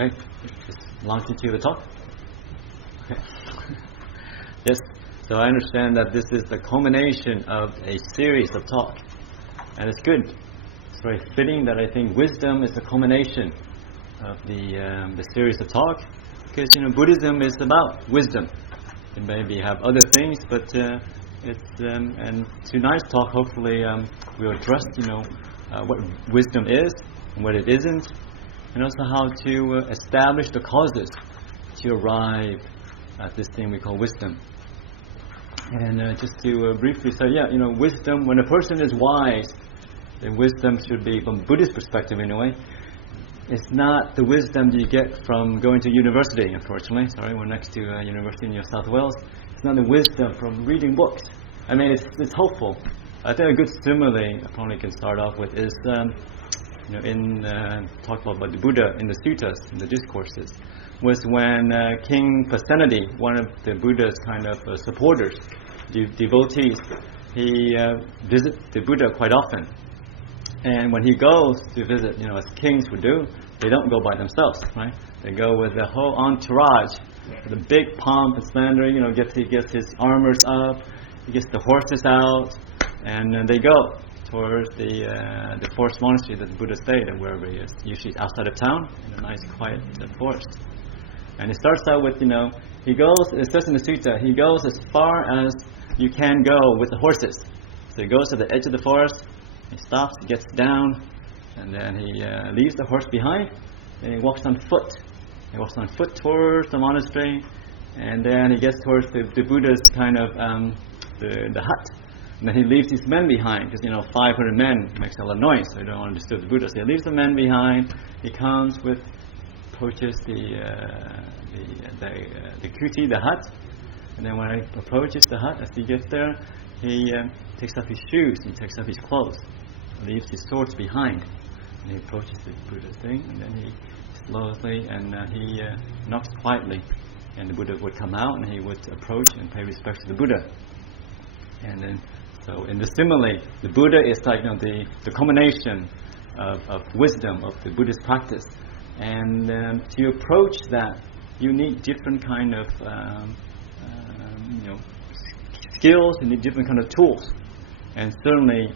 Okay, just launching to the talk. Okay. Yes, so I understand that this is the culmination of a series of talk, and it's good. It's very fitting that I think wisdom is the culmination of the series of talk, because Buddhism is about wisdom. It maybe have other things, but it's and tonight's talk hopefully will address what wisdom is and what it isn't, and also how to establish the causes to arrive at this thing we call wisdom. And just to briefly say, wisdom, when a person is wise, then wisdom should be, from Buddhist perspective anyway, it's not the wisdom you get from going to university, unfortunately. Sorry, we're next to a university in New South Wales. It's not the wisdom from reading books. I mean, it's hopeful. I think a good simile I probably can start off with is, talk about the Buddha in the suttas, in the discourses, was when King Pasenadi, one of the Buddha's kind of supporters, devotees, he visits the Buddha quite often. And when he goes to visit, as kings would do, they don't go by themselves, right? They go with the whole entourage, with a big pomp and splendor. He gets his armors up, he gets the horses out, and then they go towards the forest monastery that the Buddha stayed at, wherever he is. Usually outside of town, in a nice, quiet forest. And it starts out with, he goes, it says in the sutta, he goes as far as you can go with the horses. So he goes to the edge of the forest, he stops, he gets down, and then he leaves the horse behind, and he walks on foot. He walks on foot towards the monastery, and then he gets towards the Buddha's kind of, the hut. And then he leaves his men behind, because 500 men makes a lot of noise, so they don't want to disturb the Buddha. So he leaves the men behind. He comes approaches the kuti, the hut, and then when he approaches the hut, as he gets there, he takes off his shoes, he takes off his clothes, leaves his swords behind, and he approaches the Buddha's thing, and then he slowly and he knocks quietly, and the Buddha would come out, and he would approach and pay respect to the Buddha. And then, so in the simile, the Buddha is like the culmination of wisdom, of the Buddhist practice. And to approach that, you need different kind of skills, you need different kind of tools. And certainly,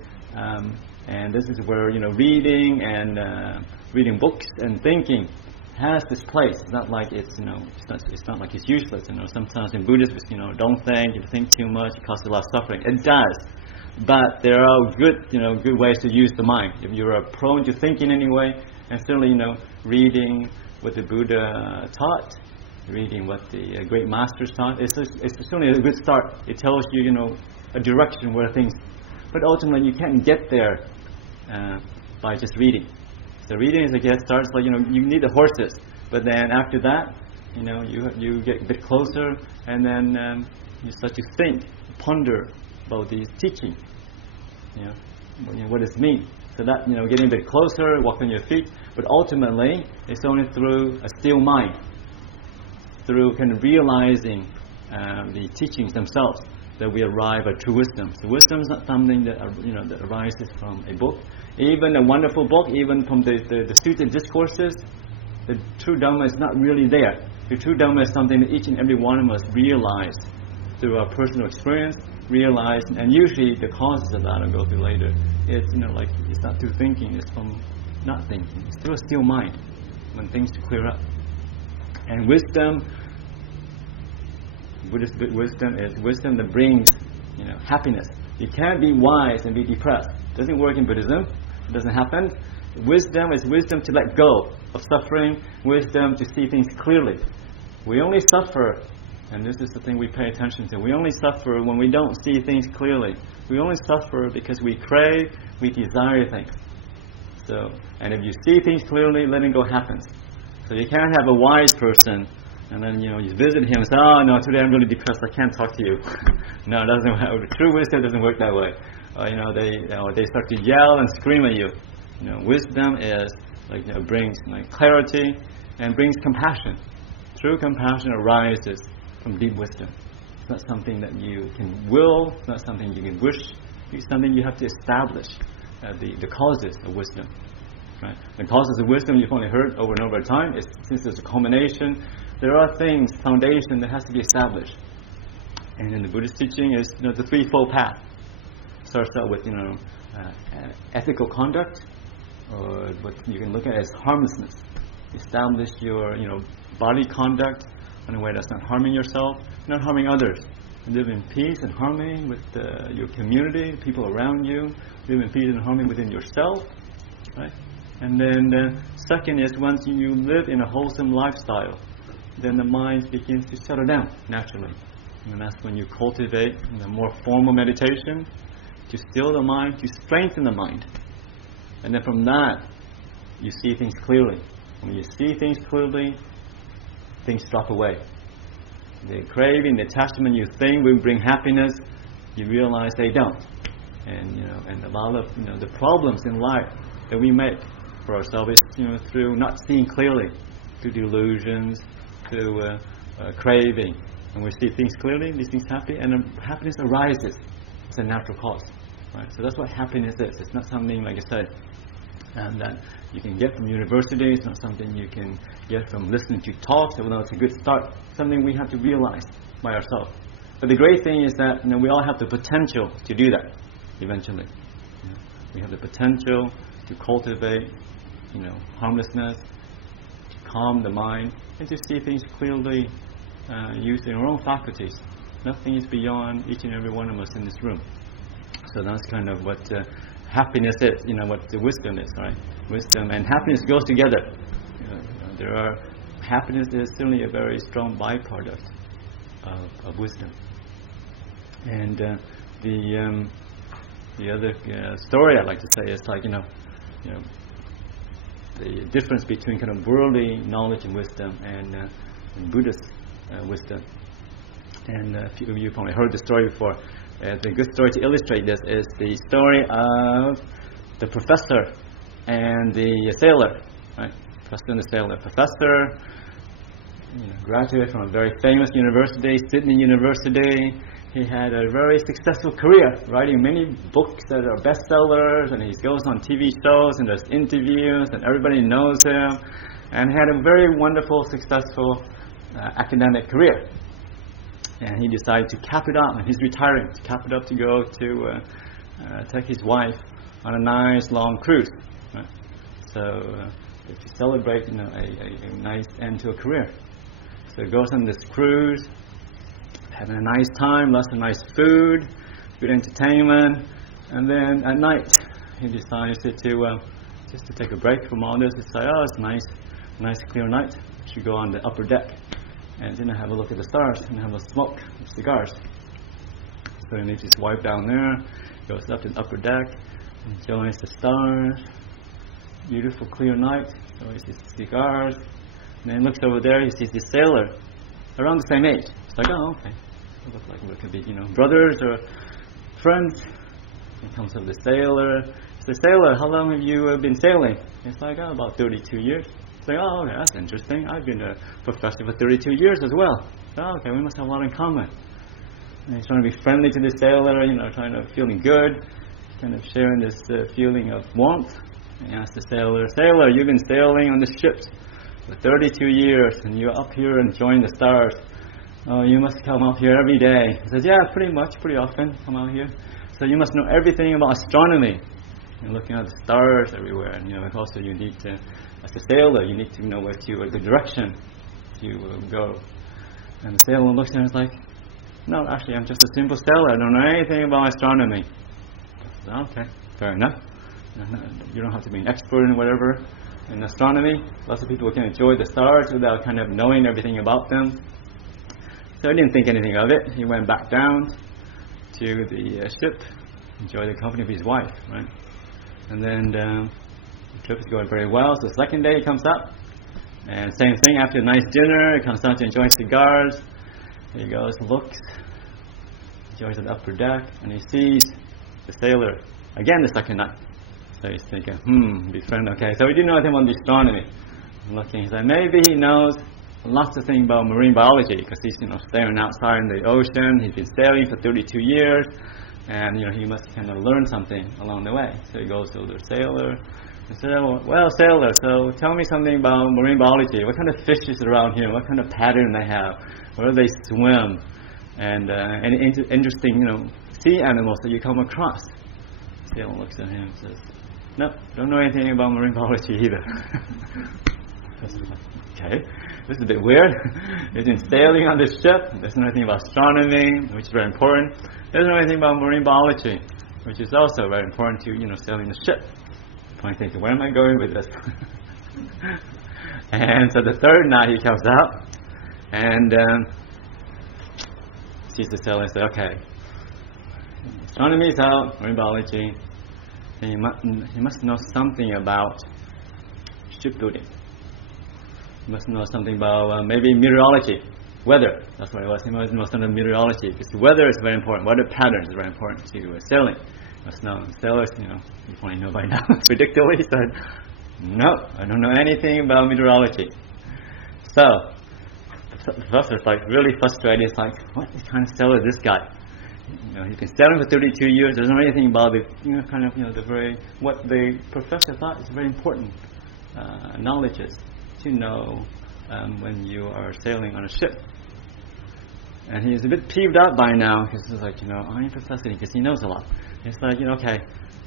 and this is where reading and reading books and thinking has this place. It's not like it's it's not like it's useless. Sometimes in Buddhism, don't think, you think too much, it causes a lot of suffering. It does, but there are good ways to use the mind. If you're prone to thinking anyway, and certainly reading what the Buddha taught, reading what the great masters taught, it's certainly a good start. It tells you a direction where things, but ultimately you can't get there by just reading. The reading is a get start. So you need the horses, but then after that, you get a bit closer, and then you start to think, ponder about these teaching. What does it mean? So that getting a bit closer, walk on your feet, but ultimately it's only through a still mind, through kind of realizing the teachings themselves, that we arrive at true wisdom. So wisdom is not something that that arises from a book. Even a wonderful book, even from the sutta discourses, the true Dhamma is not really there. The true Dhamma is something that each and every one of us realize through our personal experience, and usually the causes of that I'll go through later. It's like it's not through thinking, it's from not thinking. It's through a still mind when things clear up. And wisdom, Buddhist wisdom is wisdom that brings happiness. You can't be wise and be depressed. It doesn't work in Buddhism. It doesn't happen. Wisdom is wisdom to let go of suffering, wisdom to see things clearly. We only suffer, and this is the thing we pay attention to, we only suffer when we don't see things clearly. We only suffer because we crave, we desire things. So, and if you see things clearly, letting go happens. So you can't have a wise person and then you visit him and say, "Oh no, today I'm really depressed, I can't talk to you." No, it doesn't work. True wisdom doesn't work that way. They start to yell and scream at you. Wisdom is brings clarity and brings compassion. True compassion arises from deep wisdom. It's not something that you can will. It's not something you can wish. It's something you have to establish the causes of wisdom. Right? The causes of wisdom you've only heard over and over time. Since there's a culmination, there are things, foundation that has to be established. And in the Buddhist teaching is the threefold path. Starts out with ethical conduct, or what you can look at as harmlessness. Establish your body conduct in a way that's not harming yourself, not harming others. Live in peace and harmony with your community, people around you. Live in peace and harmony within yourself, right? And then second is once you live in a wholesome lifestyle, then the mind begins to settle down naturally. And that's when you cultivate more formal meditation to still the mind, to strengthen the mind. And then from that, you see things clearly. When you see things clearly, things drop away. The craving, the attachment you think will bring happiness, you realize they don't. And a lot of the problems in life that we make for ourselves is through not seeing clearly, through delusions, through craving. And we see things clearly, these things happen, and happiness arises. It's a natural cause, right? So that's what happiness is. It's not something, like I said, that you can get from university. It's not something you can get from listening to talks, although it's a good start. Something we have to realize by ourselves. But the great thing is that we all have the potential to do that eventually. We have the potential to cultivate, harmlessness, to calm the mind, and to see things clearly using our own faculties. Nothing is beyond each and every one of us in this room. So that's kind of what happiness is, what the wisdom is, right? Wisdom and happiness goes together. Happiness is certainly a very strong byproduct of wisdom. And the other story I'd like to say is the difference between kind of worldly knowledge and wisdom and Buddhist wisdom. And you've probably heard the story before. The good story to illustrate this is the story of the professor and the sailor, right? Professor and the sailor. Professor, graduated from a very famous university, Sydney University. He had a very successful career, writing many books that are bestsellers, and he goes on TV shows and does interviews, and everybody knows him, and he had a very wonderful, successful academic career. And he decided to cap it up, and he's retiring, to cap it up to go to take his wife on a nice long cruise. Right? So to celebrate, a nice end to a career. So he goes on this cruise, having a nice time, lots of nice food, good entertainment, and then at night he decides to just to take a break from all this. It's like, it's nice clear night. We should go on the upper deck and then have a look at the stars and have a smoke of cigars. So he leaves his wife down there, goes up to the upper deck, enjoys the stars, beautiful clear night, enjoys his cigars, and then looks over there, he sees this sailor around the same age. It's like, okay, it looks like we could be, brothers or friends. He comes up the sailor. It's the sailor, how long have you been sailing? It's like, about 32 years. It's like, okay, that's interesting. I've been a professor for 32 years as well. Okay, we must have a lot in common. And he's trying to be friendly to the sailor, feeling good, kind of sharing this feeling of warmth. And he asks the sailor, you've been sailing on the ships for 32 years, and you're up here enjoying the stars. Oh, you must come up here every day. He says, yeah, pretty often come out here. So you must know everything about astronomy. And looking at the stars everywhere. And, also you need to, as a sailor, you need to know the direction to go. And the sailor looks at him and is like, no, actually, I'm just a simple sailor. I don't know anything about astronomy. I said, okay, fair enough. You don't have to be an expert in whatever in astronomy. Lots of people can enjoy the stars without kind of knowing everything about them. So he didn't think anything of it. He went back down to the ship, enjoyed the company of his wife, right? And then the trip is going very well. So the second day he comes up, and same thing, after a nice dinner, he comes down to enjoy cigars. He goes, looks, enjoys the upper deck, and he sees the sailor again the second night. So he's thinking, be friend, okay. So he didn't know anything about the astronomy. Looking, he's like, maybe he knows lots of things about marine biology, because he's staring outside in the ocean. He's been sailing for 32 years, and he must kind of learn something along the way. So he goes to the sailor, I said, well, sailor, so tell me something about marine biology. What kind of fish is around here? What kind of pattern they have? Where do they swim? And any interesting, sea animals that you come across. Sailor looks at him and says, no, don't know anything about marine biology either. Okay, this is a bit weird. He's been sailing on this ship. Doesn't know anything about astronomy, which is very important. Doesn't know anything about marine biology, which is also very important to, sailing the ship. I'm thinking, where am I going with this? And so the third night he comes out and sees the sailor and says, okay, astronomy is out, marine biology, and you must know something about shipbuilding. You must know something about maybe meteorology, weather. That's what it was. He must know something about meteorology, because the weather is very important. Weather patterns is very important to sailing. You must know. Sailors, you probably know by now. Predictably, he said, no, I don't know anything about meteorology. So the professor is really frustrated. It's like, what kind of sailor is this guy? He's been sailing for 32 years. Doesn't know anything about the what the professor thought is very important knowledges to know when you are sailing on a ship. And he's a bit peeved out by now because he's like, I'm professor, because he knows a lot. It's like, okay,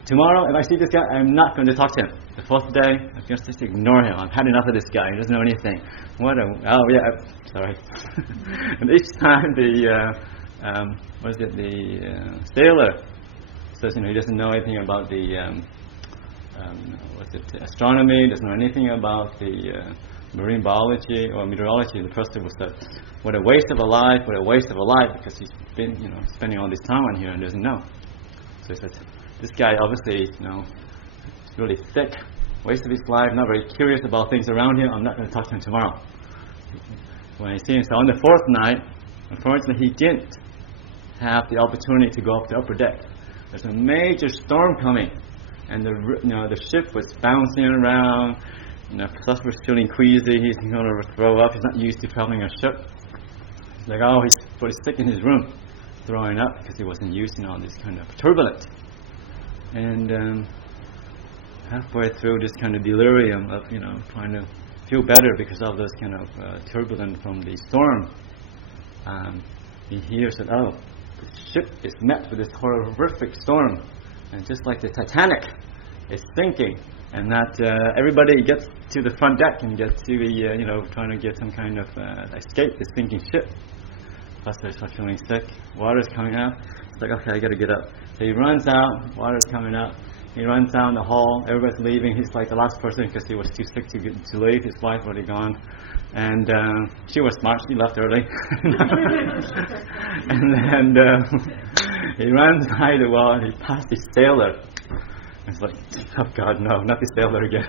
tomorrow if I see this guy, I'm not going to talk to him. The fourth day, I'm just ignore him. I've had enough of this guy. He doesn't know anything. Sorry. And each time the sailor says, he doesn't know anything about the astronomy, doesn't know anything about the marine biology or meteorology. The professor was said, what a waste of a life, because he's been, spending all this time on here and doesn't know. So he said, this guy obviously, is really thick, waste of his life, not very curious about things around him. I'm not going to talk to him tomorrow. When I see him, so on the fourth night, unfortunately, he didn't have the opportunity to go up the upper deck. There's a major storm coming, and the ship was bouncing around. The professor was feeling queasy. He's going to throw up. He's not used to traveling a ship. He's like, he's pretty sick in his room, throwing up because he wasn't used to all this kind of turbulence. And halfway through this kind of delirium of trying to feel better because of this kind of turbulence from the storm, he hears that the ship is met with this horrific storm, and just like the Titanic, it's sinking, and that everybody gets to the front deck and gets to the trying to get some kind of escape the sinking ship. Professor starts feeling sick. Water's coming out. It's like, okay, I got to get up. So he runs out. Water's coming up. He runs down the hall. Everybody's leaving. He's like the last person because he was too sick to leave. His wife already gone, and she was smart. She left early. And then he runs by the wall and he passed the sailor. It's like, oh God, no, not the sailor again.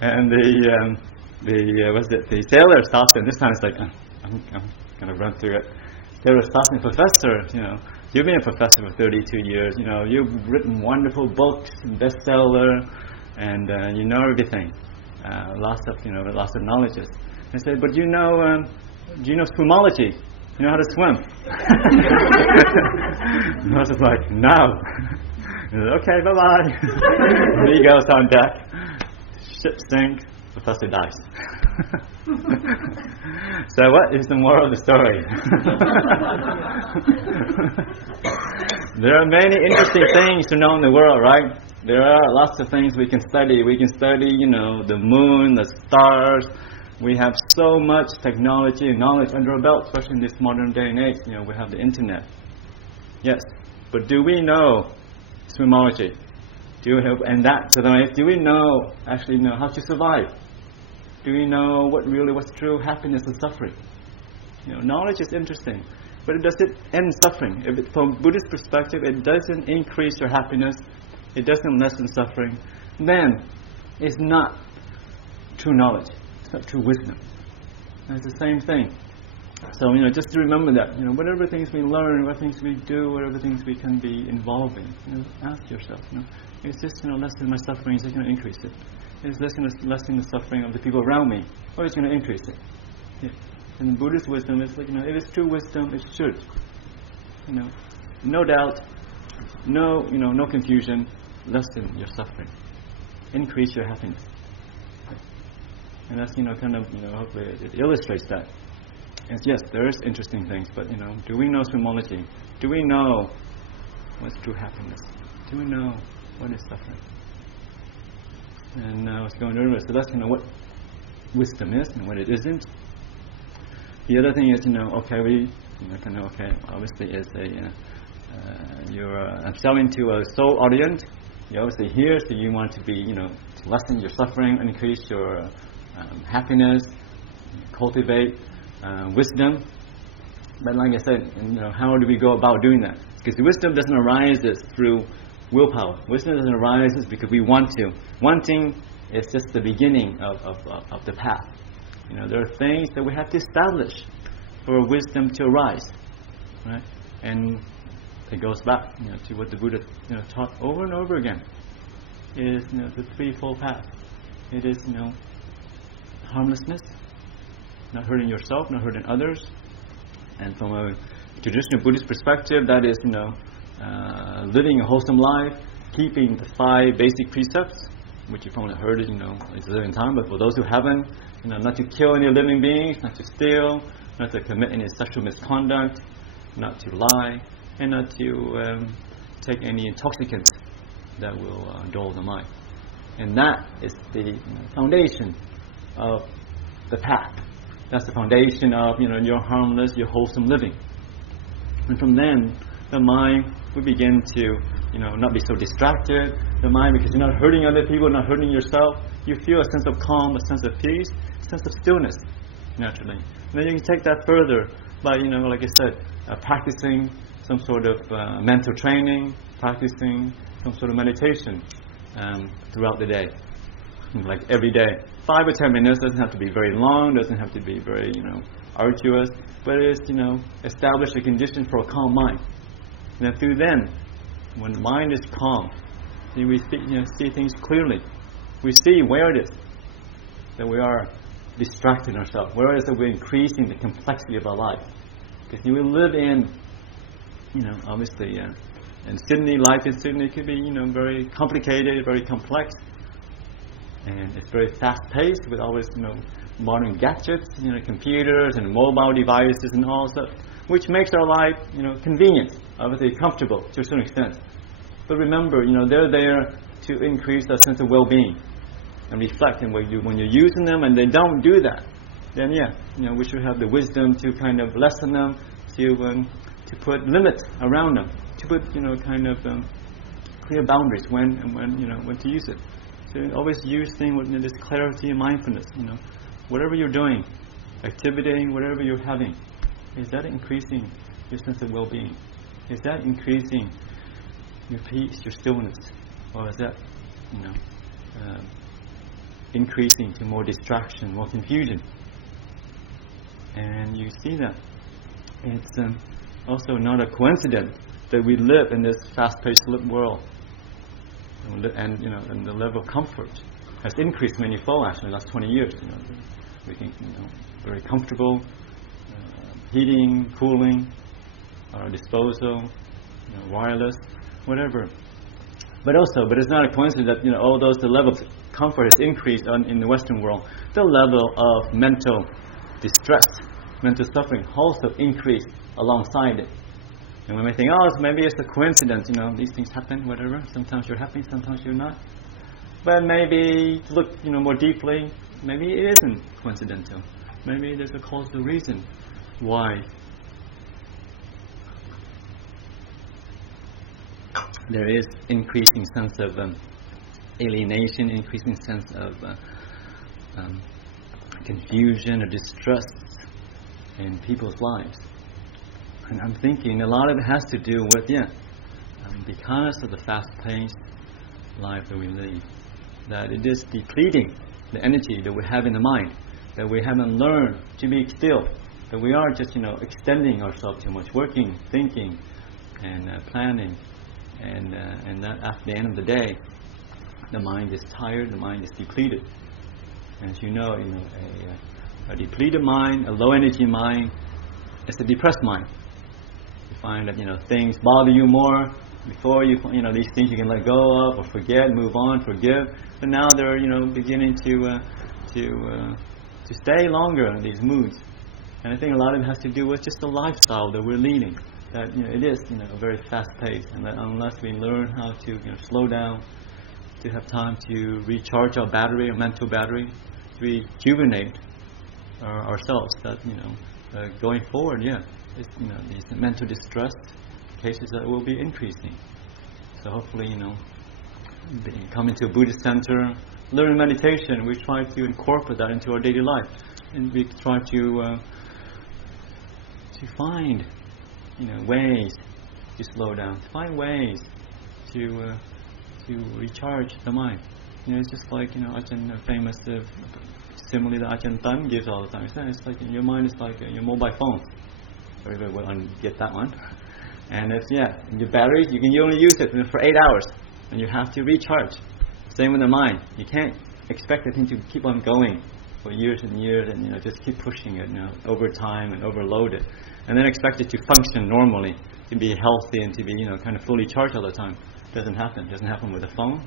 And the sailor stops him. This time it's like, I'm going to run through it. The sailor stops me, Professor, you've been a professor for 32 years. You've written wonderful books, bestseller, and you know everything. Lots of knowledges. I said, but do you know swimology? You know how to swim? And I was like, no. He said, okay, bye-bye. And he goes on deck. Ship sinks. Professor dies. So what is the moral of the story? There are many interesting things to know in the world, right? There are lots of things we can study. We can study, the moon, the stars. We have so much technology and knowledge under our belt, especially in this modern day and age. We have the internet. Yes, but do we know swimology? Do we actually know how to survive? Do we know what's true happiness and suffering? Knowledge is interesting, but does it end suffering? From Buddhist perspective, it doesn't increase your happiness, it doesn't lessen suffering, then it's not true knowledge. It's not true wisdom. And it's the same thing. So, just to remember that, whatever things we learn, whatever things we do, whatever things we can be involved in, ask yourself, is this going to lessen my suffering? Is it going to increase it? Is this going to lessen the suffering of the people around me? Or is it going to increase it? Yeah. And Buddhist wisdom is like, if it's true wisdom, it should. No doubt, no confusion, lessen your suffering. increase your happiness. And that's, hopefully it illustrates that. And yes, there is interesting things, but, do we know sumology? Do we know what's true happiness? Do we know what is suffering? And I was going over, so that's, what wisdom is and what it isn't. The other thing is, obviously is you're selling to a soul audience. You obviously hear, so you want to be, to lessen your suffering, increase your happiness, cultivate wisdom. But like I said, how do we go about doing that? Because wisdom doesn't arise through willpower. Wisdom doesn't arise because we want to. Wanting is just the beginning of the path. There are things that we have to establish for wisdom to arise, right? And it goes back, to what the Buddha, taught over and over again. Is the threefold path. It is, harmlessness, not hurting yourself, not hurting others. And from a traditional Buddhist perspective, that is, living a wholesome life, keeping the 5 basic precepts, which you probably heard it, it's a living time. But for those who haven't, not to kill any living beings, not to steal, not to commit any sexual misconduct, not to lie, and not to take any intoxicants that will dull the mind. And that is the foundation of the path. That's the foundation of your harmless, your wholesome living. And from then, the mind will begin to not be so distracted. The mind, because you're not hurting other people, not hurting yourself, you feel a sense of calm, a sense of peace, a sense of stillness naturally. And then you can take that further by like I said, practicing some sort of mental training, practicing some sort of meditation throughout the day, like every day. 5 or 10 minutes, doesn't have to be very long, doesn't have to be very arduous, but it is establish a condition for a calm mind. And then through then, when the mind is calm, then we see things clearly. We see where it is that we are distracting ourselves, where it is that we're increasing the complexity of our life. Because we live in, obviously, in Sydney, life in Sydney could be, very complicated, very complex. And it's very fast-paced with always, modern gadgets, computers and mobile devices and all stuff, which makes our life, convenient, obviously comfortable to a certain extent. But remember, they're there to increase our sense of well-being and reflect. And when you're using them and they don't do that, then we should have the wisdom to kind of lessen them, to put limits around them, to put clear boundaries when to use it. So always use things with this clarity and mindfulness. Whatever you're doing, activity, whatever you're having, is that increasing your sense of well-being? Is that increasing your peace, your stillness, or is that increasing to more distraction, more confusion? And you see that it's also not a coincidence that we live in this fast-paced world, and and the level of comfort has increased many-fold actually in the last 20 years. We can very comfortable, heating, cooling, at our disposal, wireless, whatever. But it's not a coincidence that the level of comfort has increased in the Western world. The level of mental distress, mental suffering also increased alongside it. And we may think, maybe it's a coincidence, these things happen, whatever. Sometimes you're happy, sometimes you're not. But maybe look, more deeply, maybe it isn't coincidental. Maybe there's a causal reason why there is increasing sense of alienation, increasing sense of confusion or distress in people's lives. And I'm thinking a lot of it has to do with, because of the fast-paced life that we live, that it is depleting the energy that we have in the mind, that we haven't learned to be still, that we are just, extending ourselves too much, working, thinking, and planning, and that at the end of the day, the mind is tired, the mind is depleted. And as a depleted mind, a low-energy mind, it's a depressed mind. You find that, things bother you more, Before these things you can let go of or forget, move on, forgive. But now they're beginning to stay longer in these moods. And I think a lot of it has to do with just the lifestyle that we're leading. That it is a very fast pace, and that unless we learn how to slow down, to have time to recharge our battery, our mental battery, to rejuvenate ourselves, that going forward, it's, these mental distress cases that will be increasing. So hopefully, coming to a Buddhist center, learning meditation, we try to incorporate that into our daily life, and we try to find ways to slow down, to find ways to recharge the mind. It's just like Ajahn, famous simile that Ajahn Tan gives all the time. It's like your mind is like your mobile phone. Everybody will get that one. And it's your batteries, you can only use it for 8 hours, and you have to recharge. Same with the mind. You can't expect the thing to keep on going for years and years, and just keep pushing it over time and overload it, and then expect it to function normally, to be healthy and to be kind of fully charged all the time. It doesn't happen. It doesn't happen with the phone.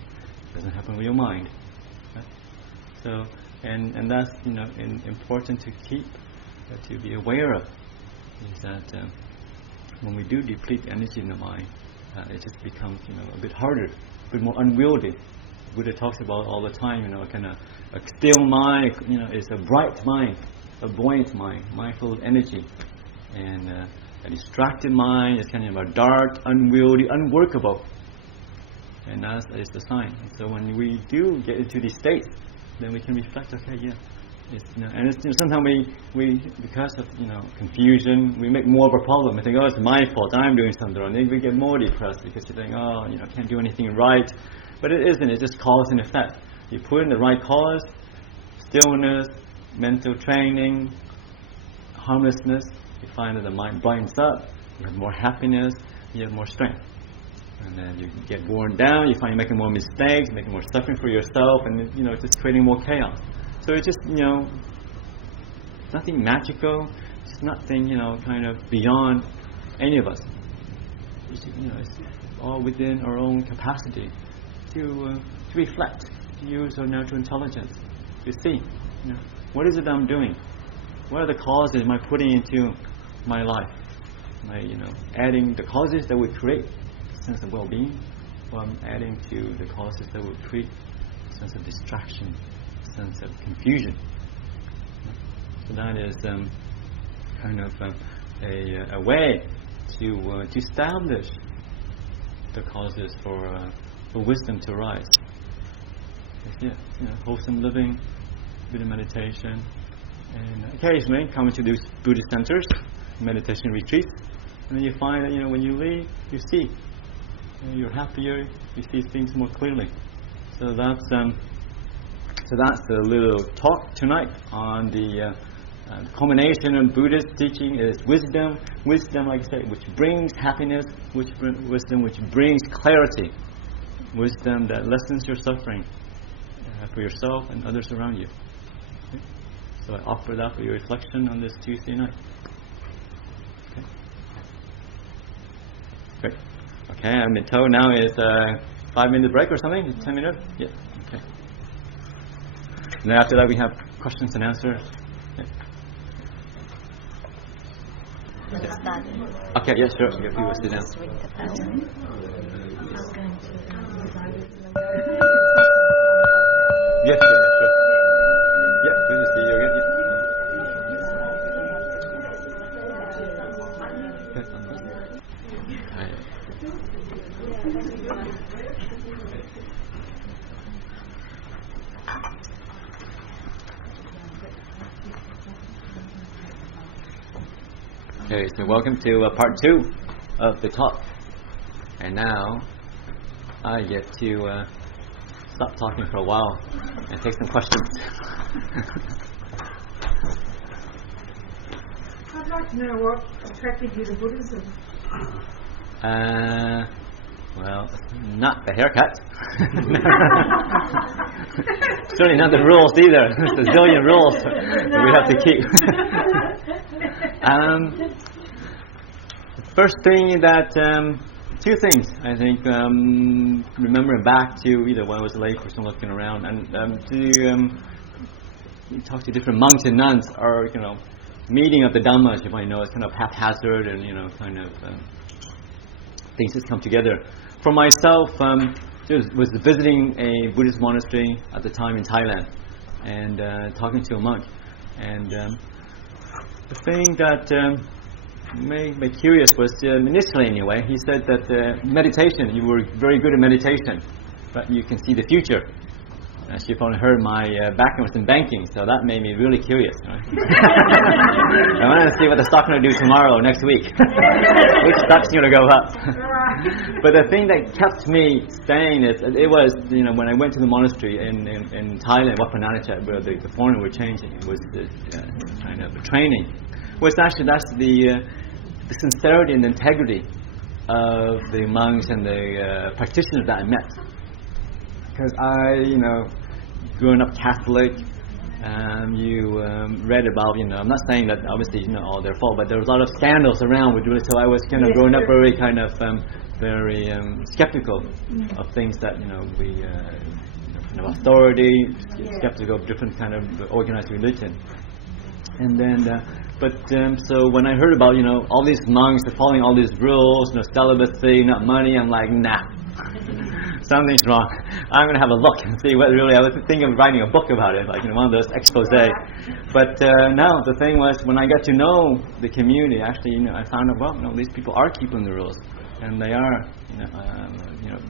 It doesn't happen with your mind. Right? So and that's important to keep, to be aware of, is that when we do deplete energy in the mind, it just becomes a bit harder, a bit more unwieldy. Buddha talks about all the time, kind of a still mind, is a bright mind, a buoyant mind, mindful of energy, and a distracted mind is kind of a dark, unwieldy, unworkable, and that is the sign. So when we do get into these states, then we can reflect. Okay, and it's sometimes we because of confusion, we make more of a problem. We think, it's my fault, I'm doing something wrong. Then we get more depressed because you think, can't do anything right. But it isn't. It's just cause and effect. You put in the right cause, stillness, mental training, harmlessness. You find that the mind brightens up. You have more happiness. You have more strength. And then you get worn down. You find you're making more mistakes, making more suffering for yourself, and just creating more chaos. So it's just nothing magical. It's nothing kind of beyond any of us. It's all within our own capacity to reflect, to use our natural intelligence, to see, what is it I'm doing? What are the causes am I putting into my life? Am I, adding the causes that would create a sense of well-being, or I'm adding to the causes that would create a sense of distraction, a sense of confusion? So that is kind of a way to establish the causes for wisdom to rise. Wholesome living, a bit of meditation, and occasionally coming to these Buddhist centers, meditation retreats, and then you find that when you leave, you see, you're happier, you see things more clearly. So that's the little talk tonight on the culmination of Buddhist teaching is wisdom. Wisdom, like I say, which brings happiness, wisdom which brings clarity. Wisdom that lessens your suffering for yourself and others around you. Okay? So I offer that for your reflection on this Tuesday night. Okay. Great. Okay, I've been told now is 5-minute break or something? 10 minutes? Yeah. Okay. And then after that we have questions and answers. Okay, yes, sure. If you will sit down. Yes, sure. Yeah, good to see you again. Okay, so welcome to part 2 of the talk. And now I get to stop talking for a while and take some questions. I'd like to know what attracted you to Buddhism. Well, not the haircut. Certainly not the rules either. There's a zillion rules that we have to keep. The first thing that two things, I think. Remembering back to either when I was a lay person looking around, and you talk to different monks and nuns, or meeting of the Dhammas, you might know, it's kind of haphazard and kind of things that come together. For myself, was visiting a Buddhist monastery at the time in Thailand, and talking to a monk, and the thing that made me curious was, initially anyway, he said that meditation, you were very good at meditation, but you can see the future. As you probably heard, my background was in banking, so that made me really curious. Right? I wanted to see what the stock's going to do tomorrow or next week. Which stock's going to go up? But the thing that kept me staying is, it was, when I went to the monastery in Thailand, Wat Phananachat, where the foreigners were changing, it was the kind of training. Was actually, that's the sincerity and integrity of the monks and the practitioners that I met. Because I, growing up Catholic, you read about, I'm not saying that obviously, all their fault, but there was a lot of scandals around with it, so I was kind of growing up very kind of very skeptical of things that, we, kind of authority, skeptical of different kind of organized religion. And then, so when I heard about, all these monks are following all these rules, celibacy, not money, I'm like, nah. Something's wrong. I'm going to have a look and see what really. I was thinking of writing a book about it, like one of those exposés. But no, the thing was, when I got to know the community, actually, I found out, these people are keeping the rules, and they are,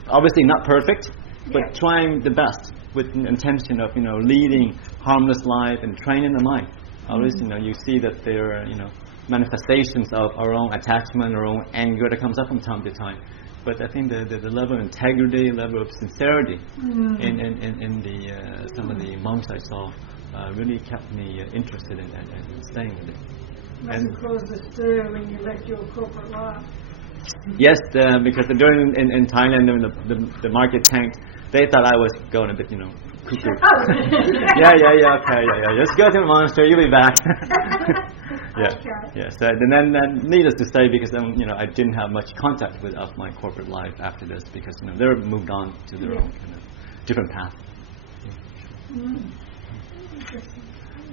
obviously not perfect, but trying the best with the intention of, leading harmless life and training the mind. Always, you see that there are, manifestations of our own attachment, our own anger that comes up from time to time. But I think the level of integrity, level of sincerity in the some of the monks I saw really kept me interested in staying with it. Must have caused a stir when you left your corporate life. Yes, because during in Thailand, when the market tanked, they thought I was going a bit, cuckoo. Okay. Just go to the monastery, you'll be back. Yes. And then, needless to say, because I didn't have much contact of my corporate life after this, because they're moved on to their own kind of different path.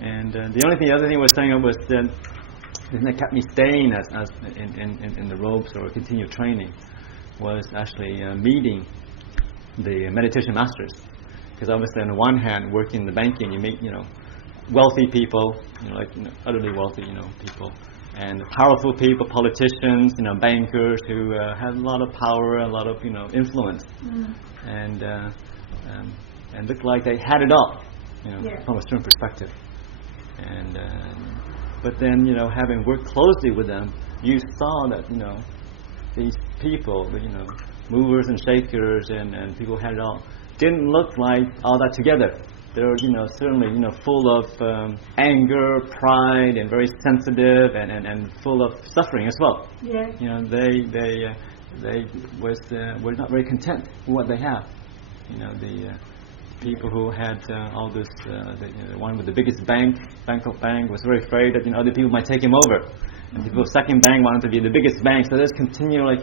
And the other thing I was saying was that kept me staying as in the robes or continued training was actually meeting the meditation masters. Because obviously, on the one hand, working in the banking, you meet wealthy people, utterly wealthy, people, and powerful people, politicians, bankers who have a lot of power, a lot of influence, and looked like they had it all, from a certain perspective. And but then having worked closely with them, you saw that these people, the movers and shakers and people who had it all, didn't look like all that together. They were, certainly, full of anger, pride, and very sensitive, and full of suffering as well. Yeah. They were not very content with what they have. The people who had all this, the one with the biggest Bangkok Bank, was very afraid that other people might take him over. And people second bank wanted to be the biggest bank, so there's continual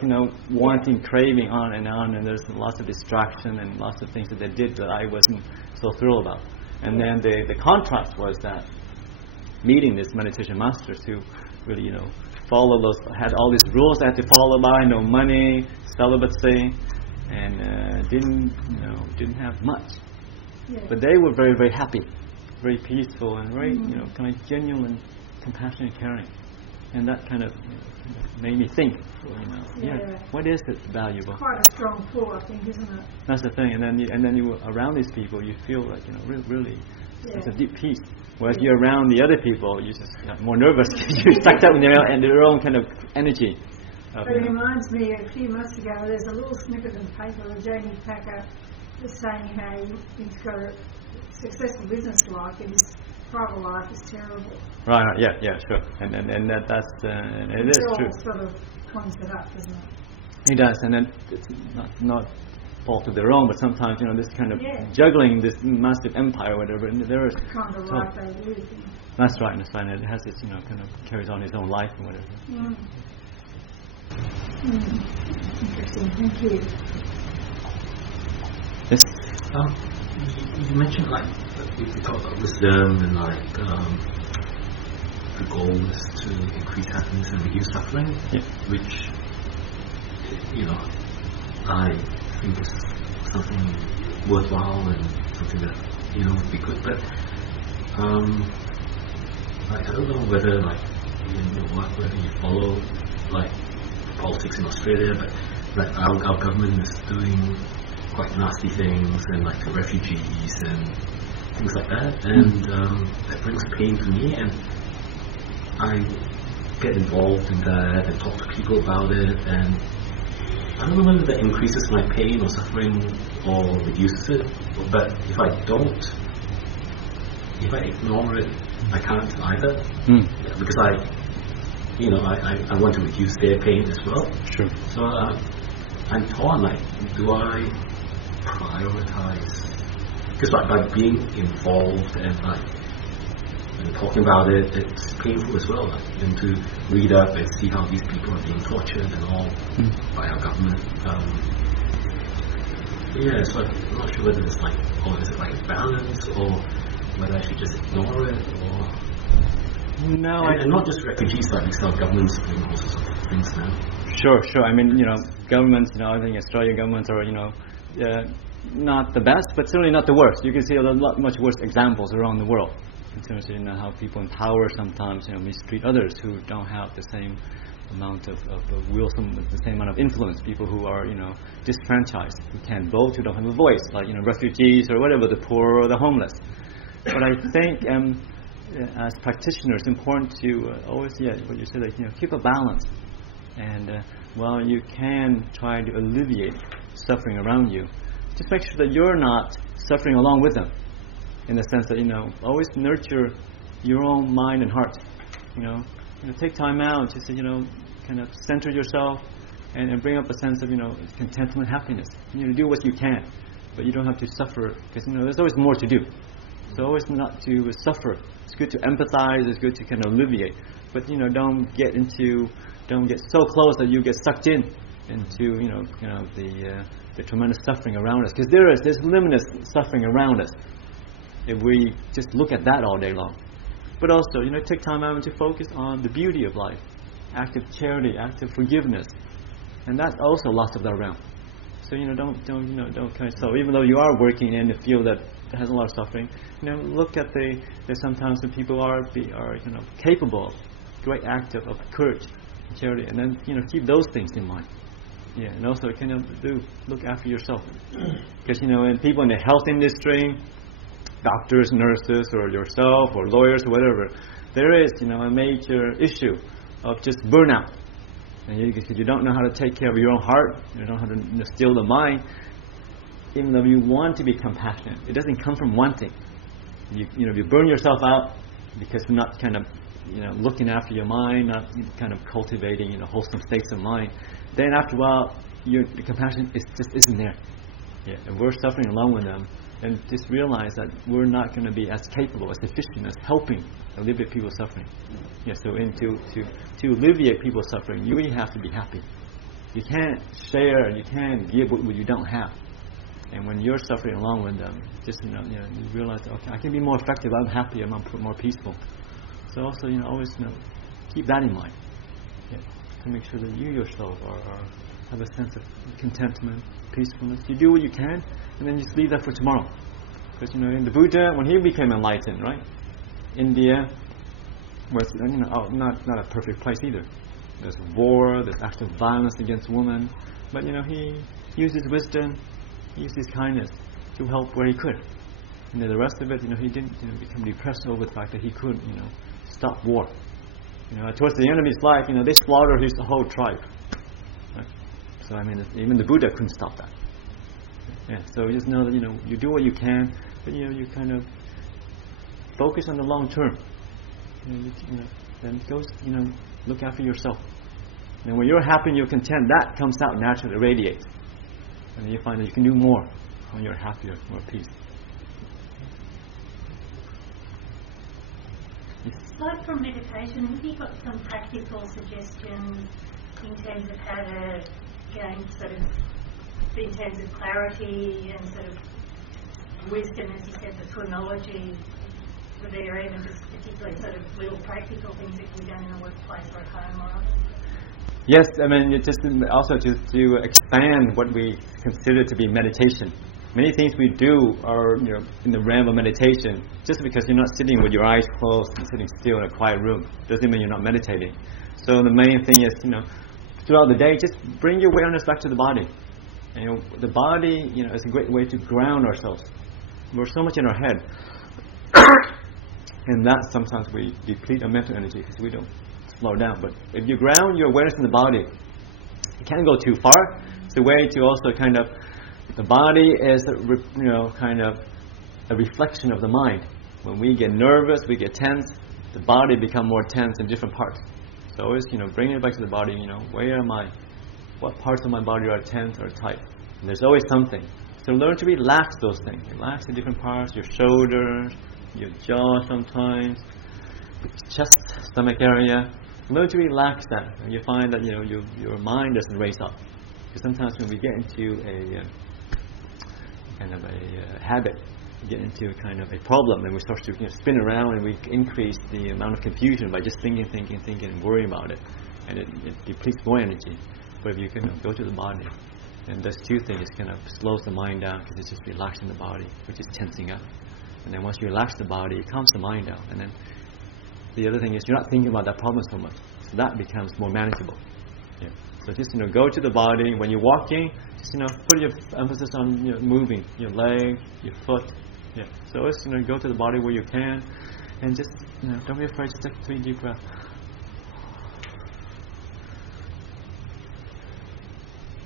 wanting, craving on, and there's lots of distraction and lots of things that they did that I wasn't so thrilled about. And then the contrast was that meeting these meditation masters who really follow those, had all these rules they had to follow by, no money, celibacy, and didn't have much. But they were very, very happy, very peaceful, and very kind of genuine, compassionate, caring. And that kind of made me think, what is it valuable? Quite a strong pull, I think, isn't it? That's the thing. And then you around these people, you feel like really, it's a deep peace. Whereas you're around the other people, you're just more nervous because you're sucked up in their own kind of energy. But it reminds me, a few months ago, there's a little snippet in the paper of Jamie Packer just saying how he's got a successful business life and his private life is terrible. Right. Yeah, sure. And that's it is true. Sort of comes it up, doesn't it? He does, and then it's not fault of their own, but sometimes this kind of juggling this massive empire or whatever, and there is kind of life they live. That's right. And it has this kind of carries on his own life and whatever. Interesting. Thank you. Yes. You mentioned like we talk about wisdom and like the goal is to increase happiness and reduce suffering, which I think is something worthwhile and something that would be good. But I don't know whether whether you follow like politics in Australia, but like our government is doing quite nasty things and like to refugees and things like that, and that brings pain to me, and I get involved in that and talk to people about it, and I don't know whether that increases my pain or suffering or reduces it, but if I ignore it, I can't either, because I want to reduce their pain as well. Sure. So I'm torn, like, do I prioritize? Because by being involved and talking about it, it's painful as well. And to read up and see how these people are being tortured and all by our government. So I'm not sure whether it's like, is it like a balance, or whether I should just ignore it, or... No, and not just refugees, like these governments doing all sorts of things now. Sure. I mean, governments, I think Australian governments are, not the best, but certainly not the worst. You can see a lot much worse examples around the world in terms of how people in power sometimes mistreat others who don't have the same amount of will, the same amount of influence. People who are disfranchised, who can't vote, who don't have a voice, like refugees or whatever, the poor or the homeless. But I think as practitioners, it's important to always, what you said, like, keep a balance. And while you can try to alleviate suffering around you, just make sure that you're not suffering along with them. In the sense that always nurture your own mind and heart. Take time out just to kind of center yourself and bring up a sense of contentment, happiness. Do what you can, but you don't have to suffer, because there's always more to do. So always not to suffer. It's good to empathize. It's good to kind of alleviate, but don't get so close that you get sucked into the tremendous suffering around us. Because there's limitless suffering around us if we just look at that all day long. But also, take time out to focus on the beauty of life, active charity, active forgiveness, and that's also lots of that around. So don't kind of, so even though you are working in a field that has a lot of suffering, look at there's sometimes when people are capable of great act of courage, charity, and then keep those things in mind. Yeah, and also look after yourself, because and people in the health industry, doctors, nurses, or yourself, or lawyers, or whatever, there is a major issue of just burnout. And because you don't know how to take care of your own heart, you don't know how to still the mind. Even though you want to be compassionate, it doesn't come from wanting. You burn yourself out because you're not kind of looking after your mind, not kind of cultivating wholesome states of mind. Then after a while, the compassion just isn't there. Yeah, and we're suffering along with them. And just realize that we're not going to be as capable, as efficient as helping alleviate people's suffering. Yeah, so to alleviate people's suffering, you really have to be happy. You can't share, you can't give what you don't have. And when you're suffering along with them, just you realize, okay, I can be more effective. I'm happy. I'm more peaceful. So also, always keep that in mind. Yeah, to make sure that you yourself have a sense of contentment, peacefulness. You do what you can, and then just leave that for tomorrow. Because in the Buddha, when he became enlightened, right? India was not a perfect place either. There's war, there's acts of violence against women, but he used his wisdom, he used his kindness to help where he could. And then the rest of it, he didn't become depressed over the fact that he couldn't stop war. Towards the end of his life, they slaughtered his whole tribe. Right? So even the Buddha couldn't stop that. Yeah. So just know that you do what you can, but you kind of focus on the long term. Then look after yourself. And when you're happy and you're content, that comes out naturally, radiates. And you find that you can do more when you're happier, more peace. Aside from meditation, have you got some practical suggestions in terms of how to gain sort of, in terms of clarity and sort of wisdom, as you said, the chronology, were there even just particularly sort of little practical things that can be done in the workplace or at home or other? Yes, I mean, it just also to expand what we consider to be meditation. Many things we do are, in the realm of meditation. Just because you're not sitting with your eyes closed and sitting still in a quiet room doesn't mean you're not meditating. So the main thing is, throughout the day, just bring your awareness back to the body. And, the body, is a great way to ground ourselves. We're so much in our head, and that sometimes we deplete our mental energy because we don't slow down. But if you ground your awareness in the body, you can't go too far. It's a way to also kind of, the body is kind of a reflection of the mind. When we get nervous, we get tense, the body becomes more tense in different parts. So always, bring it back to the body. Where am I? What parts of my body are tense or tight? And there's always something. So learn to relax those things. Relax the different parts, your shoulders, your jaw sometimes, chest, stomach area. Learn to relax that. And you find that your mind doesn't race up. Because sometimes when we get into a kind of a habit, we get into kind of a problem, and we start to spin around, and we increase the amount of confusion by just thinking, and worrying about it, and it depletes more energy. But if you can go to the body, and those two things, it kind of slows the mind down because it's just relaxing the body, which is tensing up. And then once you relax the body, it calms the mind down. And then the other thing is you're not thinking about that problem so much, so that becomes more manageable. Yeah. So just go to the body. When you're walking, just put your emphasis on moving your leg, your foot. Yeah. So just go to the body where you can, and just don't be afraid to take 3 deep breaths.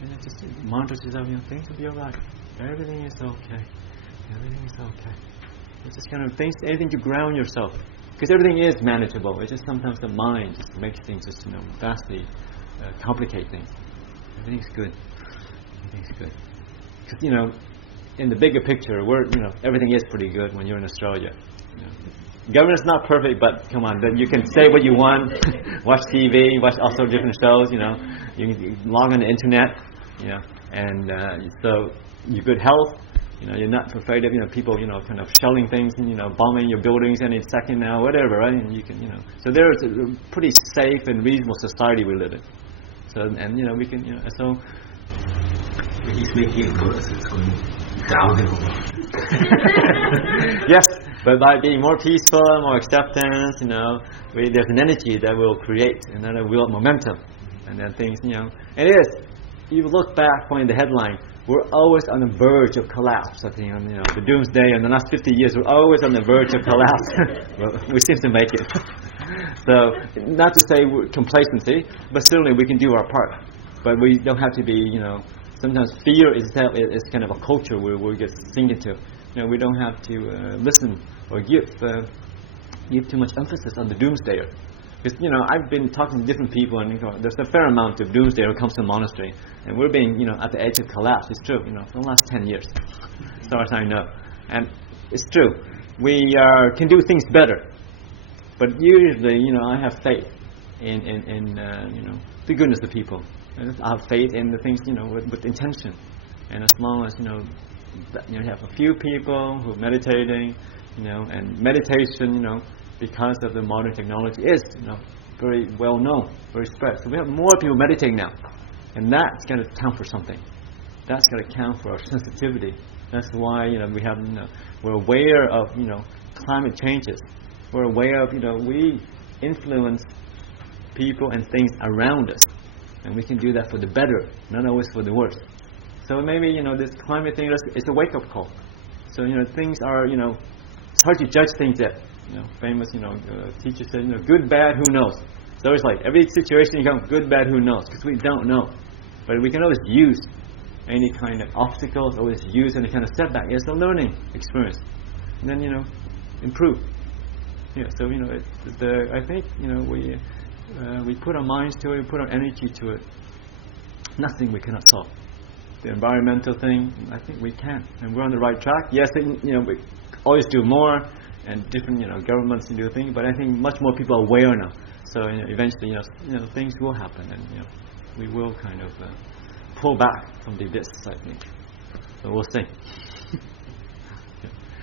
And just mantra to yourself, things will be alright. Everything is okay. Everything is okay. It's just kind of things, anything to ground yourself, because everything is manageable. It's just sometimes the mind just makes things just vastly complicate things. Everything's good. Everything's good. Because in the bigger picture, everything is pretty good when you're in Australia. Government's not perfect, but come on, then you can say what you want, watch TV, watch also different shows. You can log on the internet, and so your good health. You're not afraid of people kind of shelling things and bombing your buildings any second now, whatever, right? And you can so there's a pretty safe and reasonable society we live in. So and we can so. He's making it worse. It's going downhill. Yes, but by being more peaceful, more acceptance, there's an energy that will create another wheel of momentum, and then things, it is. You look back, point the headline. We're always on the verge of collapse. I think, the doomsday in the last 50 years, we're always on the verge of collapse. Well, we seem to make it. So, not to say complacency, but certainly we can do our part. But we don't have to be, sometimes fear is kind of a culture where we get sink into. We don't have to listen or give too much emphasis on the doomsdayer. Because, I've been talking to different people, and there's a fair amount of doomsday who comes to the monastery. And we're being, at the edge of collapse. It's true, for the last 10 years, as far as I know. And it's true. We can do things better. But usually, I have faith in the goodness of people. I have faith in the things, with intention. And as long as, you have a few people who are meditating, and meditation, because of the modern technology is, very well known, very spread. So we have more people meditating now. And that's going to count for something. That's going to count for our sensitivity. That's why, we're aware of, climate changes. We're aware of, we influence people and things around us. And we can do that for the better, not always for the worse. So maybe, this climate thing is a wake-up call. So, things are, it's hard to judge things yet. Famous, teacher said, good, bad, who knows? So it's like every situation you come, good, bad, who knows? Because we don't know. But we can always use any kind of obstacles, always use any kind of setback. It's a learning experience. And then, improve. Yeah, so, I think, we put our minds to it, we put our energy to it. Nothing we cannot solve. The environmental thing, I think we can. And we're on the right track. Yes, we always do more. And different, governments do things, but I think much more people are aware now. So eventually, things will happen, and we will kind of pull back from the abyss, I think. So we'll see.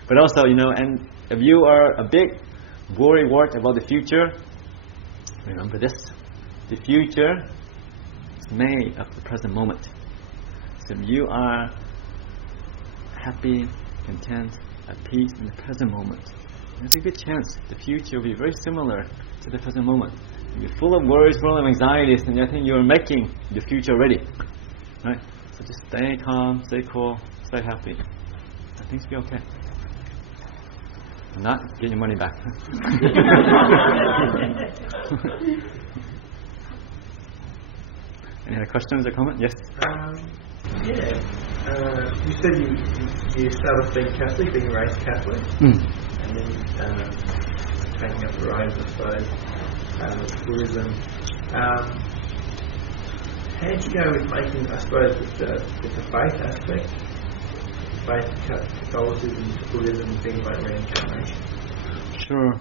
But also, and if you are a big worrywart about the future, remember this: the future is made of the present moment. So if you are happy, content, at peace in the present moment, there's a good chance the future will be very similar to the present moment. If you're full of worries, full of anxieties, then I think you're making the future already. Right? So just stay calm, stay cool, stay happy. And things will be okay. If not, get your money back. Any other questions or comments? Yes? You said you started off being Catholic, being raised Catholic, and then taking up the rise, I suppose, Buddhism. How did you go with making, I suppose, with the faith aspect, faith, Catholicism, Buddhism, and things like reincarnation? Sure.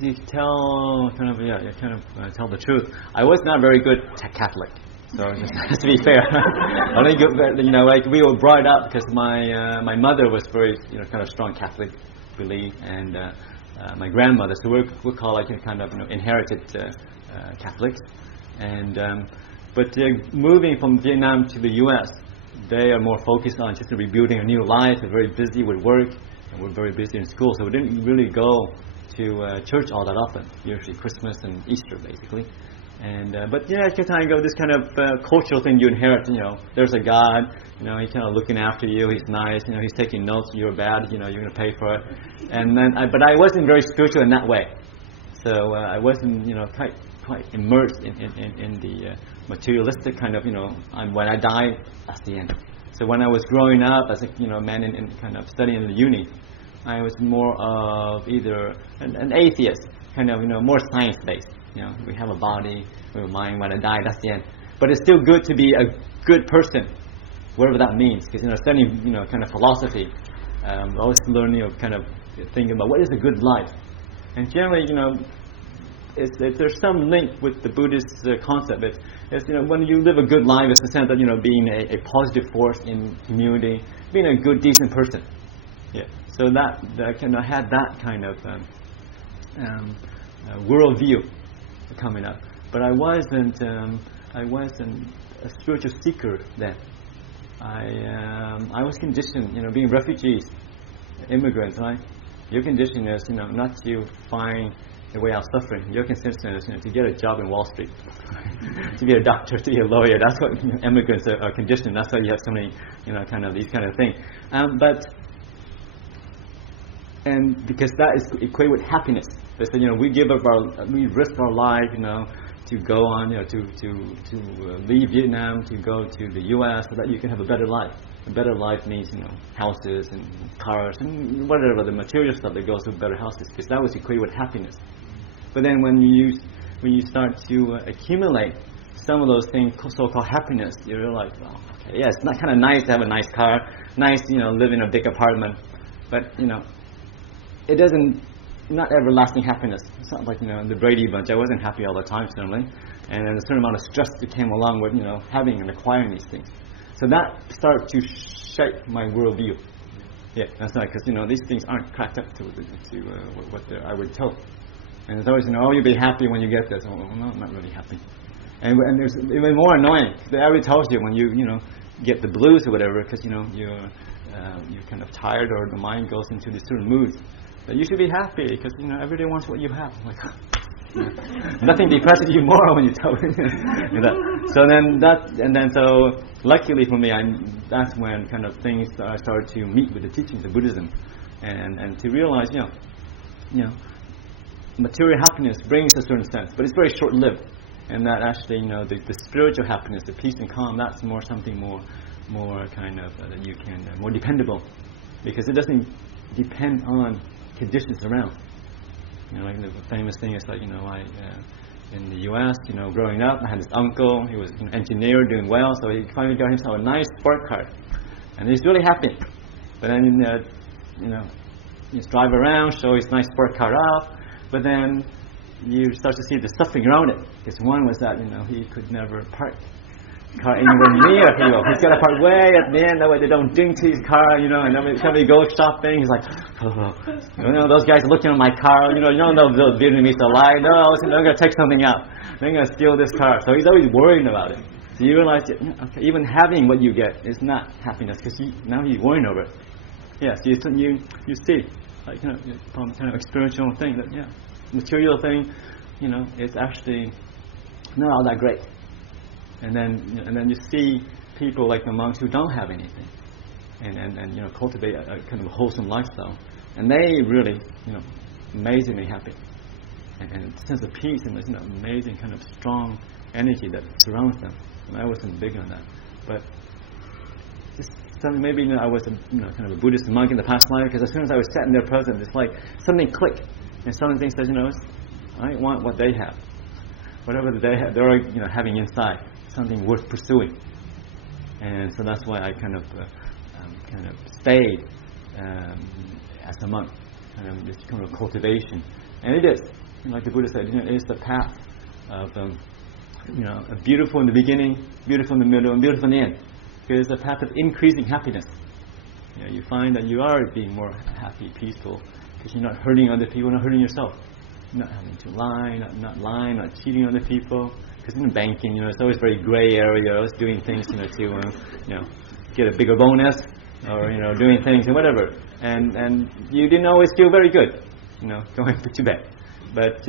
To tell tell the truth, I was not very good Catholic. So just to be fair, I think we were brought up because my mother was very kind of strong Catholic belief, and my grandmother, so we call inherited Catholics, and but moving from Vietnam to the U.S., they are more focused on just rebuilding a new life. They're very busy with work, and we're very busy in school, so we didn't really go to church all that often. Usually Christmas and Easter, basically. And but as time goes, this kind of cultural thing you inherit. There's a God. He's kind of looking after you. He's nice. He's taking notes. You're bad. You're going to pay for it. And then, but I wasn't very spiritual in that way. So I wasn't, quite immersed in the materialistic kind of, when I die, that's the end. So when I was growing up as a man in kind of studying in the uni, I was more of either an atheist, kind of more science based. We have a body, we have a mind. When I die, that's the end. But it's still good to be a good person, whatever that means. Because studying kind of philosophy, always learning of kind of thinking about what is a good life. And generally, there's some link with the Buddhist concept. It's when you live a good life, it's the sense of being a positive force in community, being a good, decent person. Yeah. So that kind of had that kind of worldview coming up, but I wasn't a spiritual seeker then. I was conditioned, being refugees, immigrants, right? Your condition is, not to find a way out of suffering. Your condition is, to get a job in Wall Street, to be a doctor, to be a lawyer. That's what immigrants are conditioned. That's why you have so many, kind of these kind of things. And because that is equated with happiness. They said, we risk our life, to go on, to leave Vietnam, to go to the U.S. so that you can have a better life. A better life means, houses and cars and whatever the material stuff that goes with better houses, because that was equated with happiness. But then when you start to accumulate some of those things, so-called happiness, you realize, okay, yeah, it's not kind of nice to have a nice car, nice, live in a big apartment, but it doesn't. Not everlasting happiness. It's not like the Brady Bunch. I wasn't happy all the time, certainly, and then a certain amount of stress that came along with having and acquiring these things. So that started to shape my worldview. Yeah, that's right, because these things aren't cracked up to what I would tell. And it's always you'll be happy when you get this. Oh, no, I'm not really happy. And there's even more annoying. They already tells you when you get the blues or whatever, because you're kind of tired or the mind goes into this certain mood. But you should be happy because everybody wants what you have. Like, nothing depresses you more when you tell me that. So luckily for me, that's when kind of things I started to meet with the teachings of Buddhism, and to realize material happiness brings a certain sense, but it's very short-lived, and that actually the spiritual happiness, the peace and calm, that's something more kind of that you can more dependable, because it doesn't depend on conditions around. Like the famous thing is like, in the U.S., growing up, I had this uncle. He was an engineer doing well, so he finally got himself a nice sport car, and he's really happy. But then, you drive around, show his nice sport car off, but then you start to see the suffering around it. Because one was that, he could never park car anywhere near hero. He's got to park way at the end, that way they don't ding to his car, and then somebody goes shopping, he's like, those guys are looking at my car, those Vietnamese are lying, no, they're going to take something out. They're going to steal this car. So he's always worrying about it. So you realize, even having what you get is not happiness, because now you're worrying over it. Yes, you see, like, from kind of experiential thing that, material thing, it's actually not all that great. And then you see people like the monks who don't have anything, and cultivate a kind of a wholesome lifestyle, and they really, amazingly happy, and a sense of peace, and this amazing kind of strong energy that surrounds them. And I wasn't big on that, but just something, maybe I was kind of a Buddhist monk in the past life, because as soon as I was sat in their presence, it's like something clicked, and something says, I want what they have, whatever they're having inside, something worth pursuing. And so that's why I kind of stayed as a monk, this kind of cultivation. And it is, like the Buddha said, it is the path of beautiful in the beginning, beautiful in the middle, and beautiful in the end. Because it's a path of increasing happiness. You find that you are being more happy, peaceful, because you're not hurting other people, not hurting yourself. Not having to lie, not lying, not cheating other people. Because in banking, it's always very gray area. Always doing things, to get a bigger bonus, or doing things and whatever. And you didn't always feel very good, going to bed. But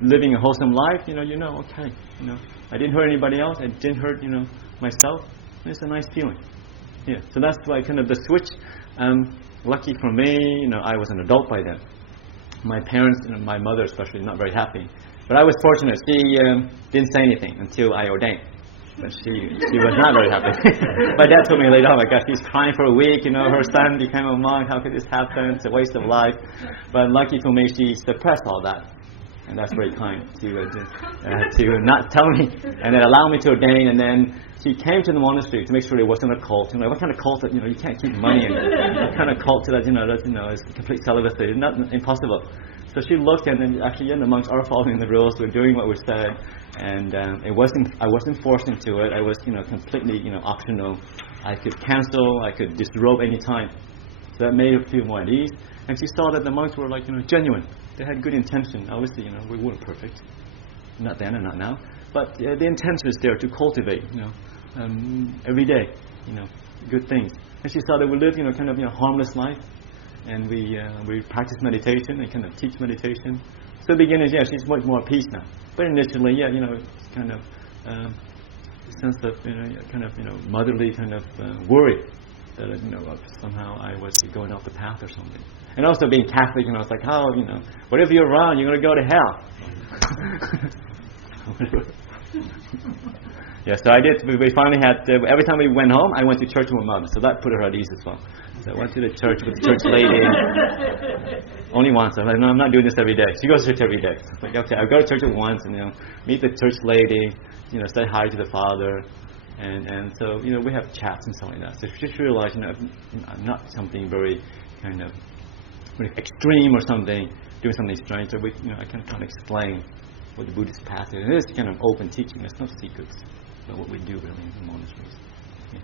living a wholesome life, okay, I didn't hurt anybody else. I didn't hurt, myself. It's a nice feeling. Yeah. So that's why kind of the switch. Lucky for me, I was an adult by then. My parents, my mother especially, not very happy. But I was fortunate. She didn't say anything until I ordained. But she was not very happy. My dad told me later, oh my gosh, she's crying for a week. Her son became a monk. How could this happen? It's a waste of life. But lucky for me, she suppressed all that. And that's very kind to not tell me and then allow me to ordain. And then she came to the monastery to make sure it wasn't a cult. What kind of cult that you can't keep money in? What kind of cult that is complete celibacy? Not impossible. So she looked, and then actually the monks are following the rules. We're doing what we said, and I wasn't forced into it. I was completely optional. I could cancel. I could disrobe any time. So that made her feel more at ease. And she saw that the monks were genuine. They had good intention. Obviously, we weren't perfect. Not then and not now. But the intention is there to cultivate, every day, good things. And she saw that we live, kind of harmless life, and we practice meditation and kind of teach meditation. So the beginning, she's much more at peace now. But initially, it's kind of sense of motherly kind of worry that somehow I was going off the path or something. And also being Catholic, it's like, how whatever you're wrong, you're going to go to hell. So I did. We finally had. Every time we went home, I went to church with my mother, so that put her at ease as well. So I went to the church with the church lady. Only once. I'm like, no, I'm not doing this every day. She goes to church every day. So it's like, okay, I'll go to church once and meet the church lady. Say hi to the father, and so we have chats and stuff like that. So just realize, I'm not something very kind of extreme or something, doing something strange. So I can kind of explain what the Buddhist path is. It is kind of open teaching. There's no secrets about what we do really in the monasteries. Yeah.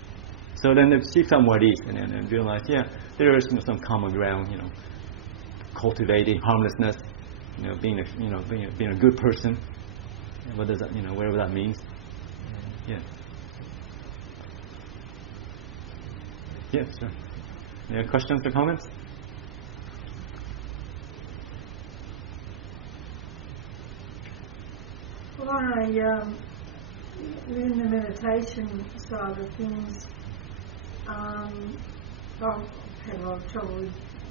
So then she felt more at ease and realized, there is some common ground. Cultivating harmlessness, being a good person. What does that, whatever that means. Yeah. Yeah, sure. Any questions or comments? Well, in the meditation side of things, I've had a lot of trouble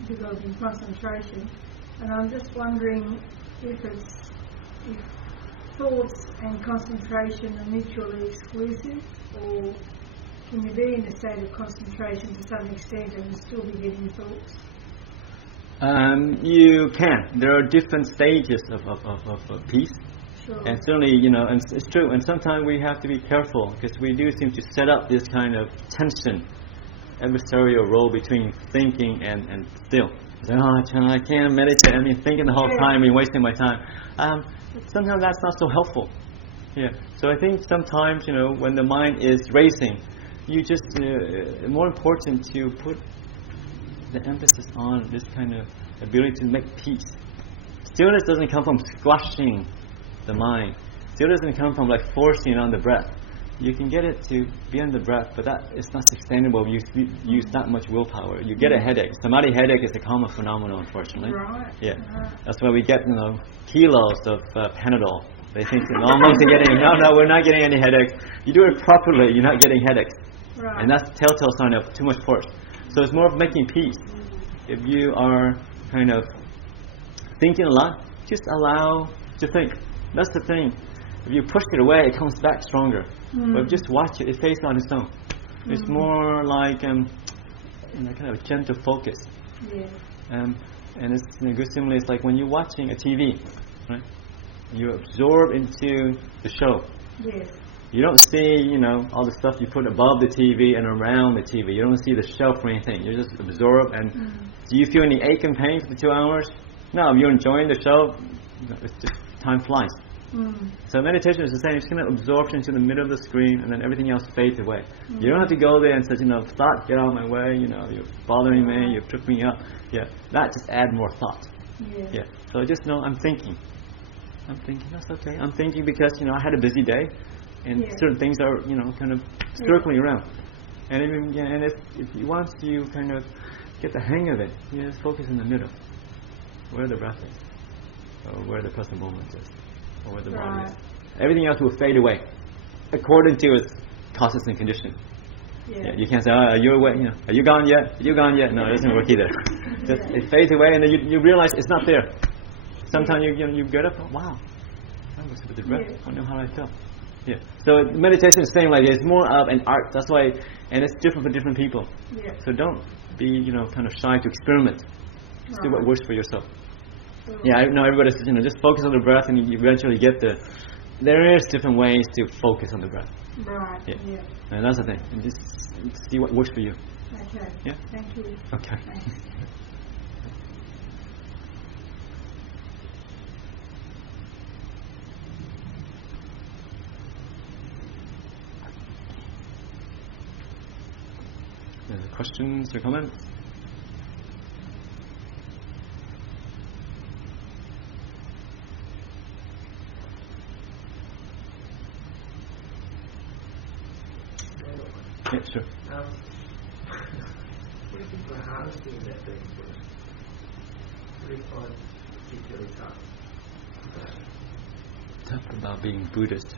developing concentration, and I'm just wondering if thoughts and concentration are mutually exclusive, or can you be in a state of concentration to some extent and still be getting thoughts? You can. There are different stages of peace. Sure. And certainly, and it's true. And sometimes we have to be careful because we do seem to set up this kind of tension, adversarial role between thinking and still. I can't meditate. Thinking the whole time, wasting my time. Sometimes that's not so helpful. Yeah. So I think sometimes, when the mind is racing, you just more important to put the emphasis on this kind of ability to make peace. Stillness doesn't come from squashing the mind. Stillness doesn't come from like forcing on the breath. You can get it to be on the breath, but that is not sustainable. You use that much willpower. You get a headache. Samadhi headache is a common phenomenon, unfortunately. Right. Yeah. That's why we get kilos of Panadol. They think almost getting. No, we're not getting any headaches. You do it properly, you're not getting headaches. Right. And that's telltale sign of too much force. So it's more of making peace. If you are kind of thinking a lot, just allow to think. That's the thing. If you push it away, it comes back stronger. But just watch it. It fades on its own. It's more like kind of a gentle focus. Yeah. And it's a good simile. It's like when you're watching a TV, right? You absorb into the show. Yes. You don't see, all the stuff you put above the TV and around the TV. You don't see the shelf or anything. You just absorb. And do you feel any ache and pain for the 2 hours? No, if you're enjoying the show, it's just time flies. So meditation is the same. It's kind of absorption into the middle of the screen, and then everything else fades away. You don't have to go there and say, thought, get out of my way. You're bothering me. You're tripping me up. Yeah, that just adds more thought. Yeah. So I just know I'm thinking. That's okay. I'm thinking because I had a busy day, and certain things are kind of circling around. And if you want to kind of get the hang of it, just focus in the middle, where the breath is, or where the present moment is, or where the body is. Everything else will fade away according to its causes and conditions. Yeah, you can't say, are you away? Are you gone yet? Are you gone yet? No, it doesn't work either. It fades away, and then you realize it's not there. Sometimes you get up, wow, that was a bit breath. I don't know how I felt. Yeah. So meditation is the same. Like it's more of an art. That's why, and it's different for different people. Yeah. So don't be kind of shy to experiment. Just do what works for yourself. Yeah, I know everybody says just focus on the breath, and you eventually get there. There is different ways to focus on the breath. Right. Yeah. And that's the thing. And just see what works for you. Okay. Yeah. Thank you. Okay. Thanks. Questions or comments? Yeah, sure. What do you think the hardest thing that being Buddhist? What do you find particularly tough? Tough about being Buddhist.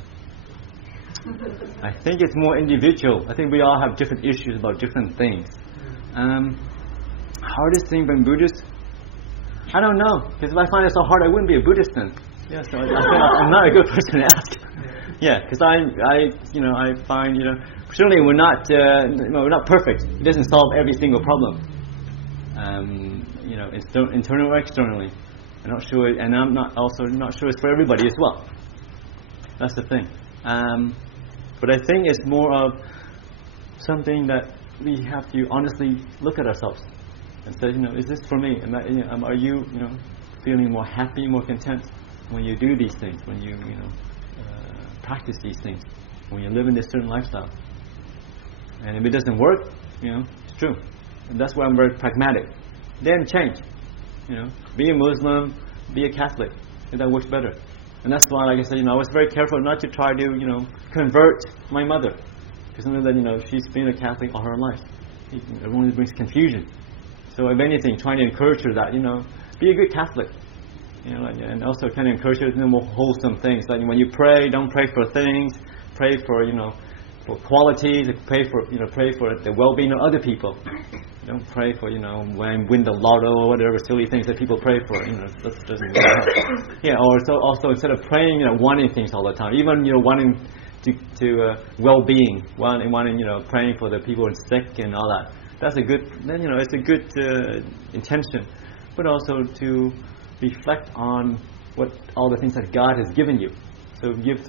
I think it's more individual. I think we all have different issues about different things. Hardest thing being Buddhist? I don't know. Because if I find it so hard, I wouldn't be a Buddhist then. Yeah, so I think I'm not a good person to ask. Yeah, because I find certainly we're not perfect. It doesn't solve every single problem. Internally or externally. I'm not sure, and I'm not sure it's for everybody as well. That's the thing. But I think it's more of something that we have to honestly look at ourselves and say, is this for me? Are you, feeling more happy, more content when you do these things, when you, practice these things, when you live in this certain lifestyle? And if it doesn't work, it's true. And that's why I'm very pragmatic. Then change. Be a Muslim, be a Catholic, if that works better. And that's why, like I said, I was very careful not to try to, convert my mother. Because I know that, she's been a Catholic all her life. It only brings confusion. So if anything, trying to encourage her that, be a good Catholic. And also kind of encourage her to more wholesome things. Like when you pray, don't pray for things. Pray for, for qualities. Pray for the well-being of other people. Don't pray for, win the lotto or whatever silly things that people pray for. That doesn't really help. Yeah, or so also instead of praying, wanting things all the time, even, wanting to well-being, wanting, praying for the people who are sick and all that. That's a good, then, it's a good intention. But also to reflect on what all the things that God has given you. So give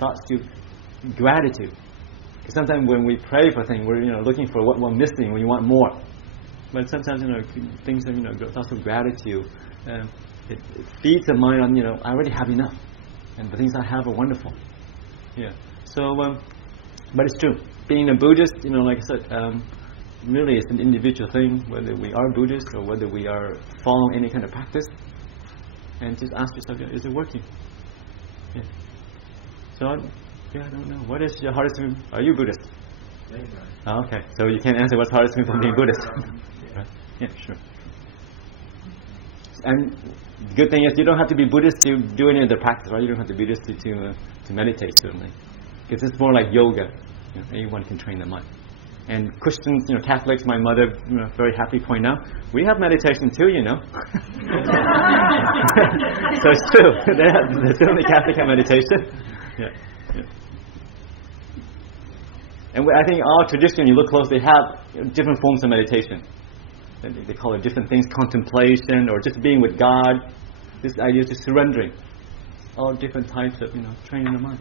thoughts to gratitude. Because sometimes when we pray for things, we're looking for what we're missing. We want more. But sometimes things are thoughts of gratitude. It feeds the mind on I already have enough, and the things I have are wonderful. Yeah. So, but it's true. Being a Buddhist, like I said, really it's an individual thing, whether we are Buddhist or whether we are following any kind of practice. And just ask yourself, is it working? Yeah. So, I don't know. What is your hardest thing? Are you Buddhist? Oh, okay. So you can't answer what's hardest thing from being Buddhist. Right? Yeah, sure. And the good thing is you don't have to be Buddhist to do any of the practice, right? You don't have to be Buddhist to meditate, certainly. Because it's more like yoga. Anyone can train the mind. And Christians, Catholics, my mother, very happy point out, we have meditation too, So it's true. There's certainly Catholic have meditation. Yeah. And I think our tradition, you look close, they have different forms of meditation. They call it different things, contemplation, or just being with God. This idea of just surrendering. All different types of, training the mind.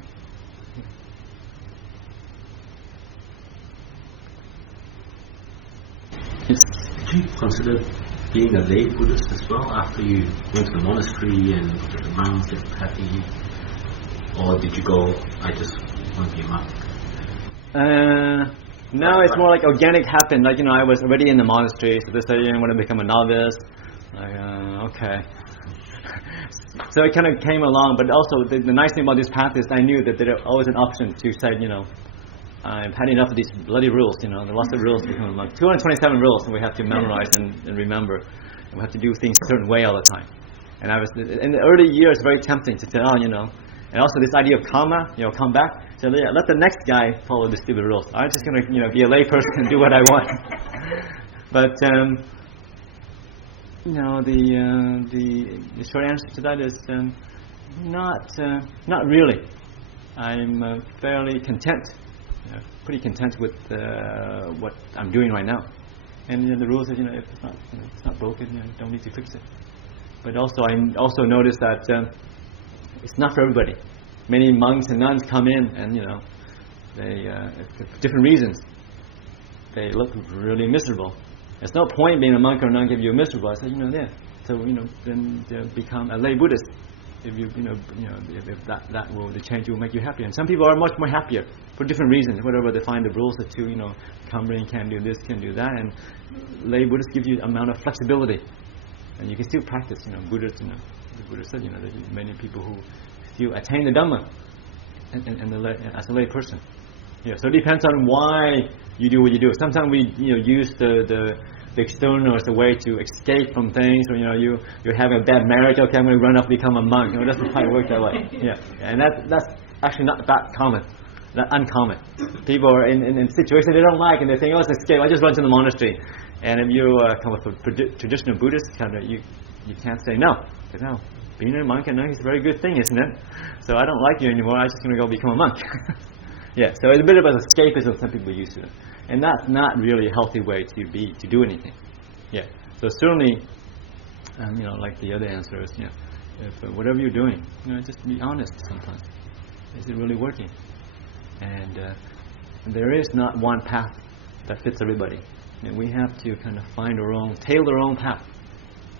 Did you consider being a lay Buddhist as well after you went to the monastery and the monks get happy? Or did you go, I just want to be a monk? No, it's more like organic happened. Like, I was already in the monastery, so they said, you want to become a novice. Like, okay. So it kind of came along, but also the nice thing about this path is I knew that there was always an option to say, I've had enough of these bloody rules, there are lots of rules to become a monk. 227 rules, and we have to memorize and remember. And we have to do things a certain way all the time. And I was, in the early years, very tempting to say, and also this idea of karma, come back. So yeah, let the next guy follow the stupid rules. I'm just going to, be a lay person and do what I want. But the short answer to that is not really. I'm fairly content, pretty content with what I'm doing right now. And the rules is, if it's not broken, don't need to fix it. But also, I also noticed that it's not for everybody. Many monks and nuns come in and, they, for different reasons, they look really miserable. There's no point being a monk or nun if you're miserable. I said, so, then become a lay Buddhist. If if that will, the change will make you happier. And some people are much more happier for different reasons. Whatever they find the rules are to, come in, can do this, can do that. And lay Buddhists give you amount of flexibility. And you can still practice, Buddhists, the Buddha said, that many people who still attain the Dhamma as a lay person. Yeah, so it depends on why you do what you do. Sometimes we, use the external as a way to escape from things, or you're having a bad marriage. Okay, I'm going to run off and become a monk. It doesn't quite work that way. Yeah, and that's actually not that common. That uncommon. People are in situations they don't like, and they think, it's an escape. I just run to the monastery. And if you come with a traditional Buddhist, you can't say no. Because no, being a monk and nun is a very good thing, isn't it? So I don't like you anymore. I'm just going to go become a monk. Yeah, so it's a bit of an escapism some people use to it. And that's not really a healthy way to do anything. Yeah. So certainly, like the other answer is, if whatever you're doing, just be honest sometimes. Is it really working? And there is not one path that fits everybody. And we have to kind of find tailor our own path.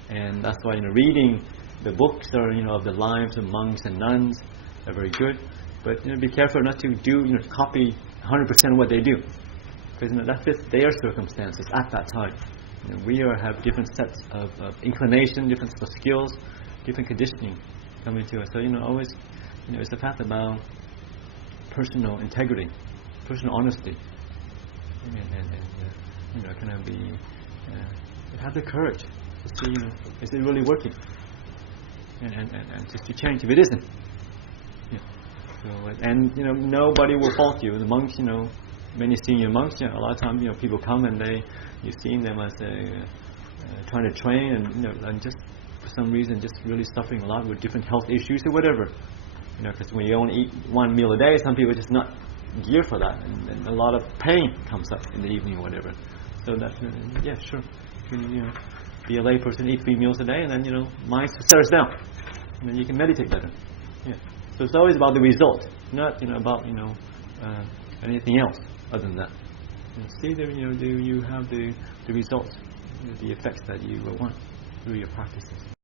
And that's why, reading the books of the lives of monks and nuns are very good. But be careful not to copy 100% of what they do, because that fits their circumstances at that time. We have different sets of inclination, different sets of skills, different conditioning coming to us. So always, it's a path about personal integrity, personal honesty, and kind of be have the courage to see, is it really working, and just to change if it isn't. Yeah. So, and nobody will fault you. The monks, many senior monks, a lot of times, people come and you see them as trying to train, and just for some reason just really suffering a lot with different health issues or whatever. Because when you only eat one meal a day, some people are just not geared for that, and a lot of pain comes up in the evening or whatever. So that's sure. You can be a lay person, eat 3 meals a day, and then mind settles down, and then you can meditate better. Yeah. So it's always about the result, not about anything else other than that. See, do you have the results, the effects that you want through your practices.